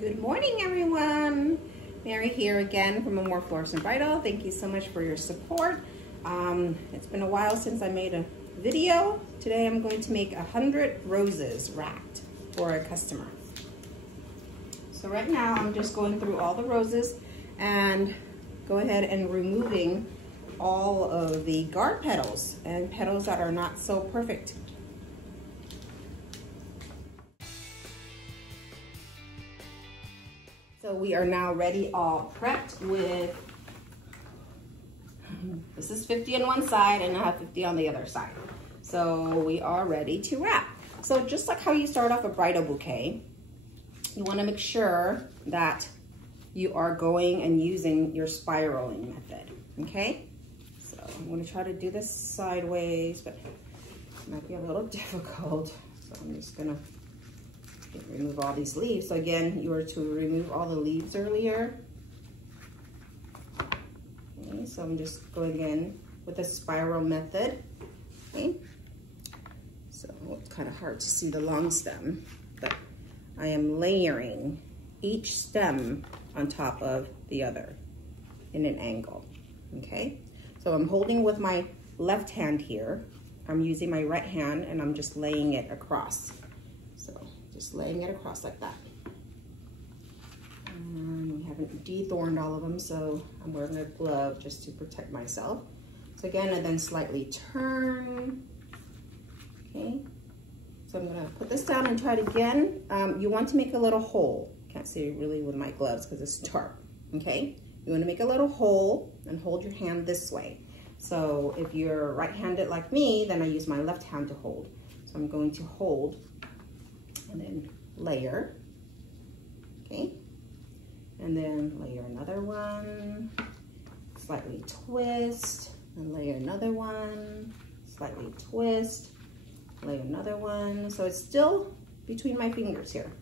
Good morning, everyone. Mary here again from More Florist and Bridal. Thank you so much for your support. It's been a while since I made a video. Today I'm going to make 100 roses wrapped for a customer. So right now I'm just going through all the roses and go ahead and removing all of the guard petals and petals that are not so perfect. So we are now ready, all prepped with, this is 50 on one side and I have 50 on the other side. So we are ready to wrap. So just like how you start off a bridal bouquet, you want to make sure that you are going and using your spiraling method, okay? So I'm going to try to do this sideways, but it might be a little difficult. So I'm just going to remove all these leaves. So again, you were to remove all the leaves earlier. Okay, so I'm just going in with a spiral method. Okay, so it's kind of hard to see the long stem, but I am layering each stem on top of the other in an angle. Okay, so I'm holding with my left hand here. I'm using my right hand and I'm just laying it across. So just laying it across like that. And we haven't de-thorned all of them, so I'm wearing a glove just to protect myself. So again, and then slightly turn. Okay, so I'm gonna put this down and try it again. You want to make a little hole. Can't see it really with my gloves because it's dark. Okay, you want to make a little hole and hold your hand this way. So if you're right-handed like me, then I use my left hand to hold. So I'm going to hold and then layer, okay? And then layer another one, slightly twist, and layer another one, slightly twist, layer another one. So it's still between my fingers here.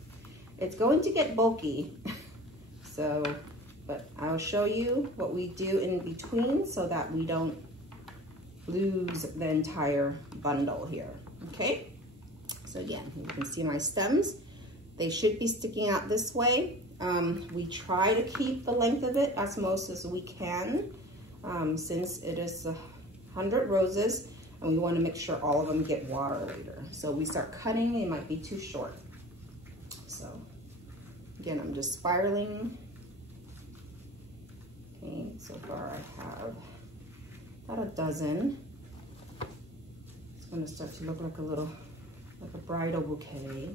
It's going to get bulky, so, but I'll show you what we do in between so that we don't lose the entire bundle here, okay? So again, you can see my stems. They should be sticking out this way. We try to keep the length of it as most as we can, since it is 100 roses, and we want to make sure all of them get water later. So we start cutting, it might be too short. So again, I'm just spiraling. Okay, so far I have about a dozen. It's going to start to look like a bridal bouquet.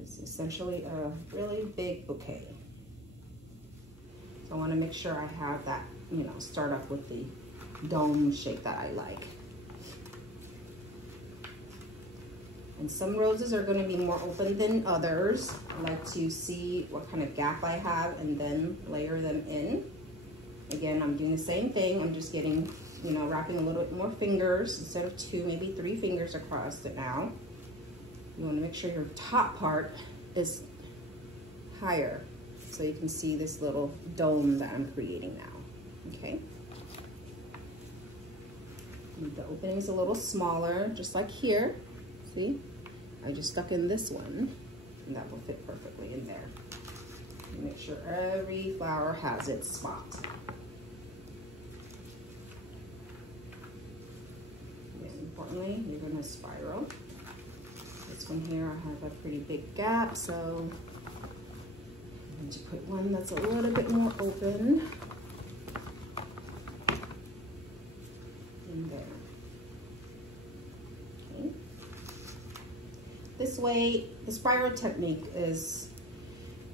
It's essentially a really big bouquet. So I want to make sure I have that, you know, start off with the dome shape that I like. And some roses are going to be more open than others. I like to see what kind of gap I have and then layer them in. Again, I'm doing the same thing. I'm just getting, you know, wrapping a little bit more fingers instead of 2, maybe 3 fingers across it now. You want to make sure your top part is higher so you can see this little dome that I'm creating now, okay? And the opening is a little smaller, just like here. See, I just stuck in this one and that will fit perfectly in there. And make sure every flower has its spot. Importantly, you're going to spiral. This one here, I have a pretty big gap, so I'm going to put one that's a little bit more open in there. Okay. This way, the spiral technique is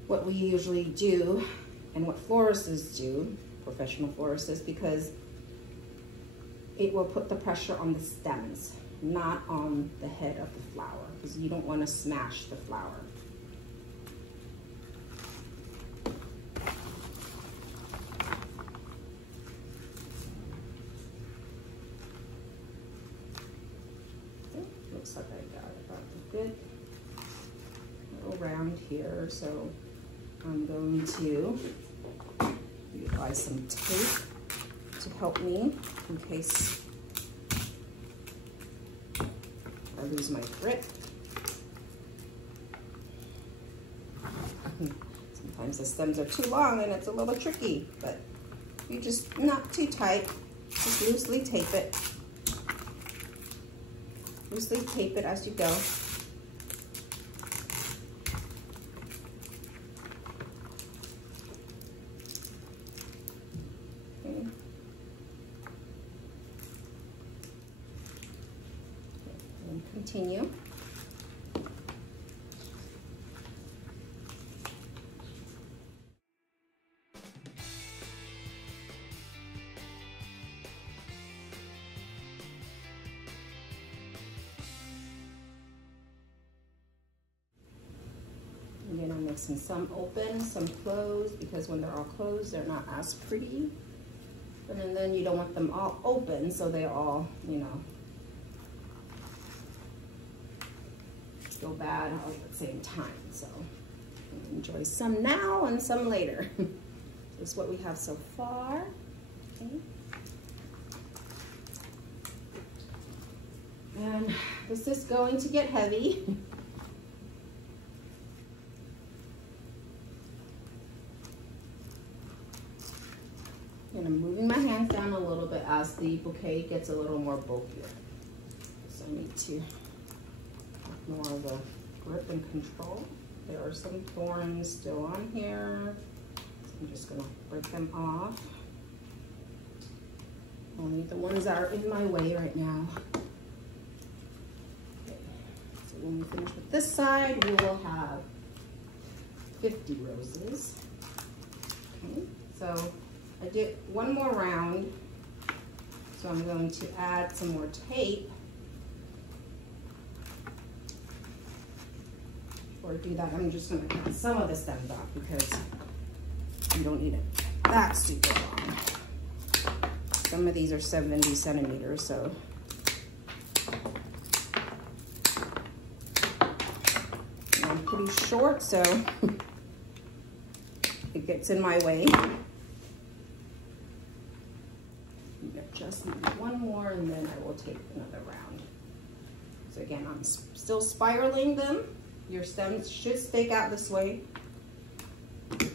what we usually do and what florists do, professional florists, because it will put the pressure on the stems, not on the head of the flower, because you don't want to smash the flower. Okay, looks like I got about a good little round here, so I'm going to utilize some tape to help me in case I lose my grip. Sometimes the stems are too long and it's a little tricky, but you just not too tight, just loosely tape it. Loosely tape it as you go. Okay. And continue. Again, I'm mixing some open, some closed, because when they're all closed, they're not as pretty. And then you don't want them all open, so they all, you know, go bad all at the same time. So enjoy some now and some later. This is what we have so far. Okay. And this is going to get heavy. And I'm moving my hands down a little bit as the bouquet gets a little more bulkier. So I need to have more of a grip and control. There are some thorns still on here. So I'm just gonna break them off. Only the ones that are in my way right now. Okay. So when we finish with this side, we will have 50 roses. Okay, so I did one more round, so I'm going to add some more tape. Before I do that, I'm just going to cut some of the stems off because you don't need it that super long. Some of these are 70 centimeters, so I'm pretty short, so it gets in my way. Just need one more and then I will take another round. So again, I'm still spiraling them. Your stems should stake out this way. Okay.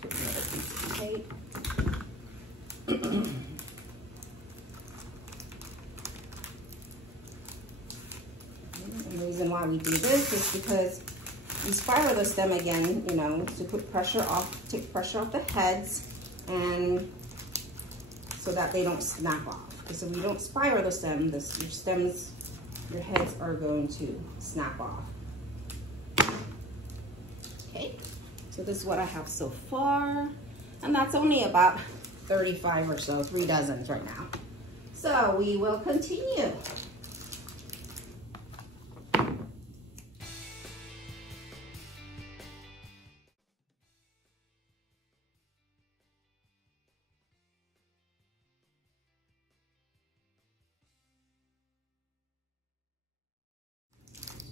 Put another piece of tape. And the reason why we do this is because you spiral the stem again, you know, to put pressure off, take pressure off the heads, and so that they don't snap off. Because if you don't spiral the stem, your heads are going to snap off. Okay, so this is what I have so far, and that's only about 35 or so, 3 dozens right now. So we will continue.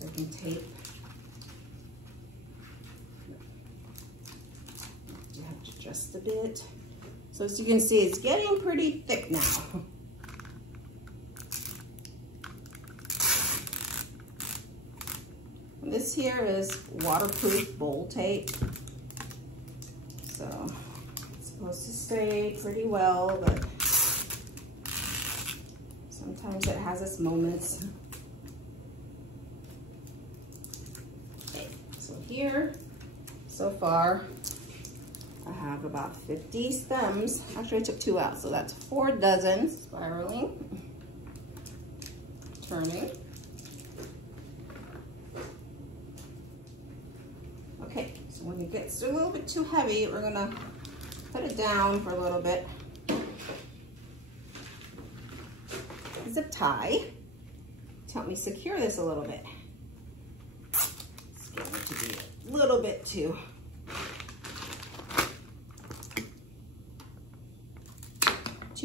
So I can tape. You have to adjust a bit. So as you can see, it's getting pretty thick now. This here is waterproof bowl tape. So it's supposed to stay pretty well, but sometimes it has its moments. Here, so far, I have about 50 stems. Actually, I took 2 out, so that's 4 dozens spiraling, turning. Okay, so when it gets a little bit too heavy, we're gonna put it down for a little bit. Zip tie to help me secure this a little bit. To be a little bit too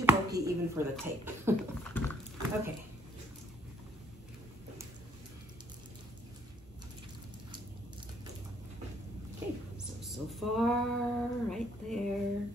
bulky even for the tape. Okay. Okay, so far right there.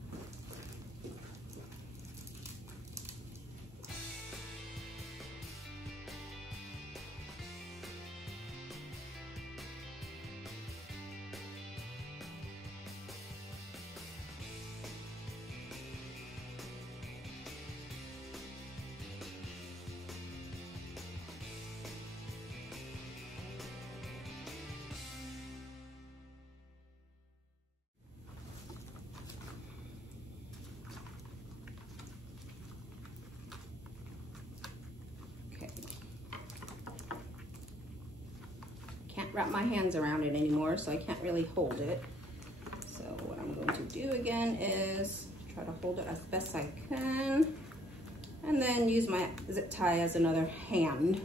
wrap my hands around it anymore, so I can't really hold it. So what I'm going to do again is try to hold it as best I can, and then use my zip tie as another hand.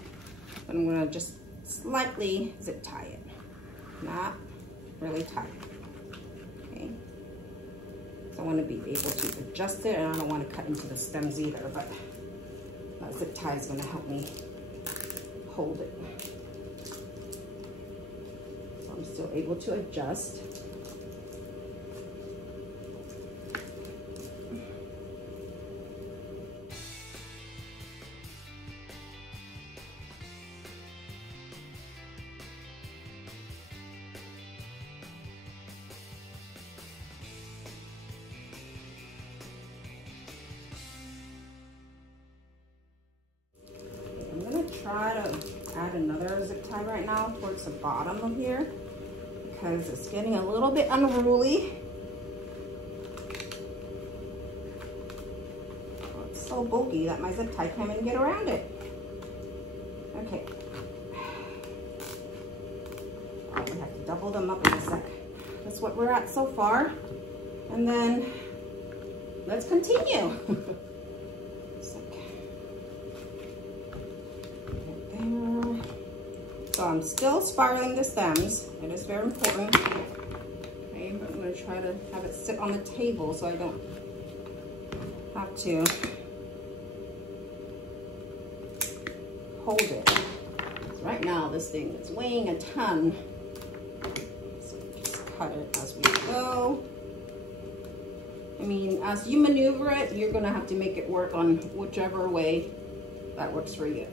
But I'm gonna just slightly zip tie it, not really tight. Okay. So I want to be able to adjust it, and I don't want to cut into the stems either, but that zip tie is going to help me hold it. So I'm still able to adjust. Try to add another zip tie right now towards the bottom of here because it's getting a little bit unruly. Oh, it's so bulky that my zip tie can't even get around it. Okay. Oh, we have to double them up in a sec. That's what we're at so far. And then let's continue. So I'm still spiraling the stems. It is very important. Okay, but I'm going to try to have it sit on the table so I don't have to hold it. So right now this thing is weighing a ton. So just cut it as we go. I mean, as you maneuver it, you're going to have to make it work on whichever way that works for you.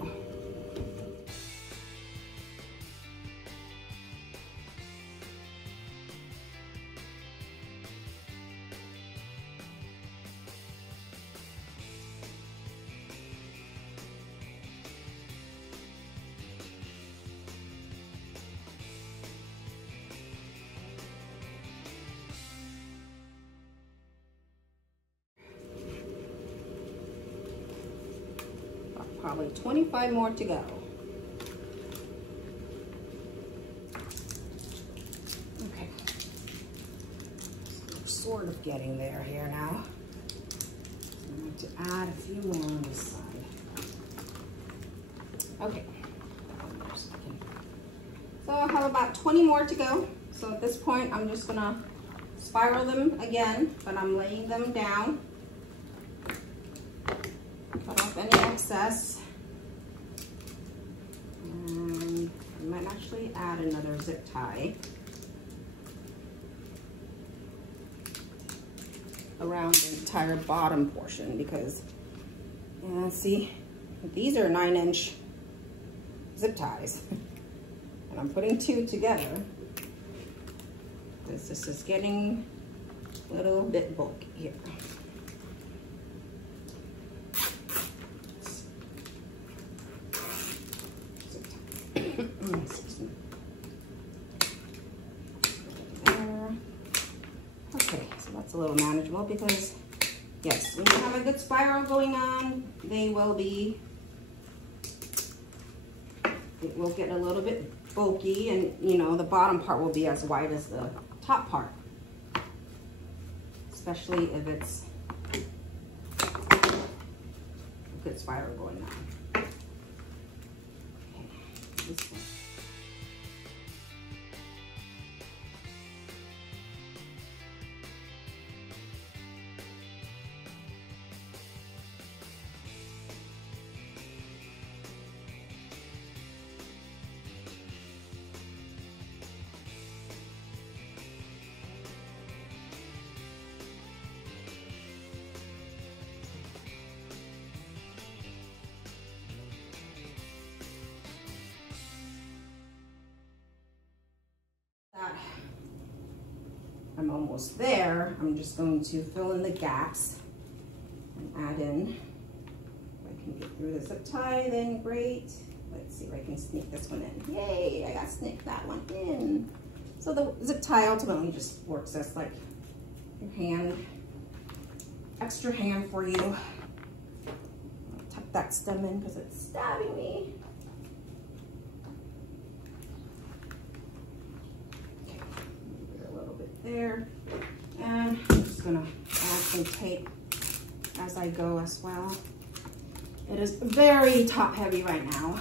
Probably 25 more to go. Okay, so we're sort of getting there here now. I'm going to add a few more on this side. Okay, so I have about 20 more to go. So at this point, I'm just gonna spiral them again, but I'm laying them down. Cut off any excess. And I might actually add another zip tie around the entire bottom portion because, yeah, see, these are 9-inch zip ties. And I'm putting 2 together because this is getting a little bit bulky here. Okay, so that's a little manageable because, yes, when you have a good spiral going on, it will get a little bit bulky, and you know, the bottom part will be as wide as the top part, especially if it's a good spiral going on. Okay, this one. I'm almost there. I'm just going to fill in the gaps and add in. If I can get through the zip tie, then great. Let's see if I can sneak this one in. Yay, I got sneaked that one in. So the zip tie ultimately just works as like your hand, extra hand for you. I'll tuck that stem in because it's stabbing me. there. And I'm just gonna add some tape as I go as well. It is very top heavy right now.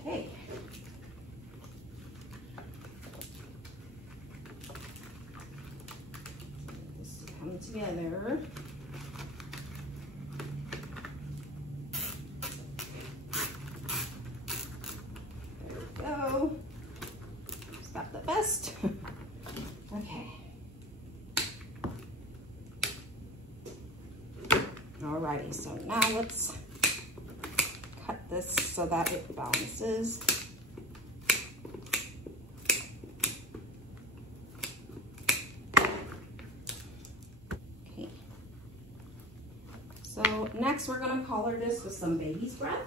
Okay. This is coming together. Go. Is that the best? Okay. Alrighty, so now let's cut this so that it balances. Okay. So next we're gonna color this with some baby's breath.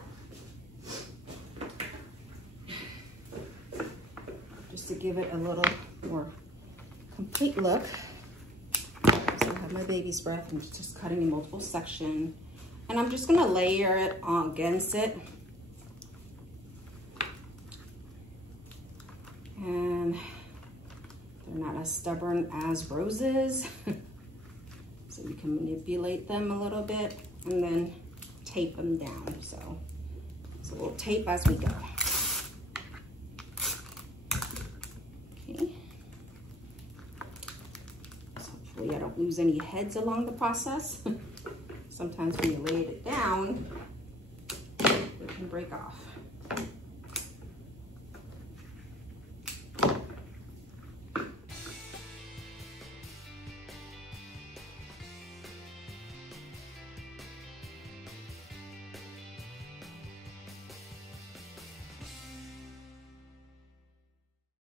To give it a little more complete look. So I have my baby's breath and just cutting in multiple sections. And I'm just gonna layer it against it. And they're not as stubborn as roses. So you can manipulate them a little bit and then tape them down. So we'll tape as we go. I don't lose any heads along the process. Sometimes when you lay it down, it can break off.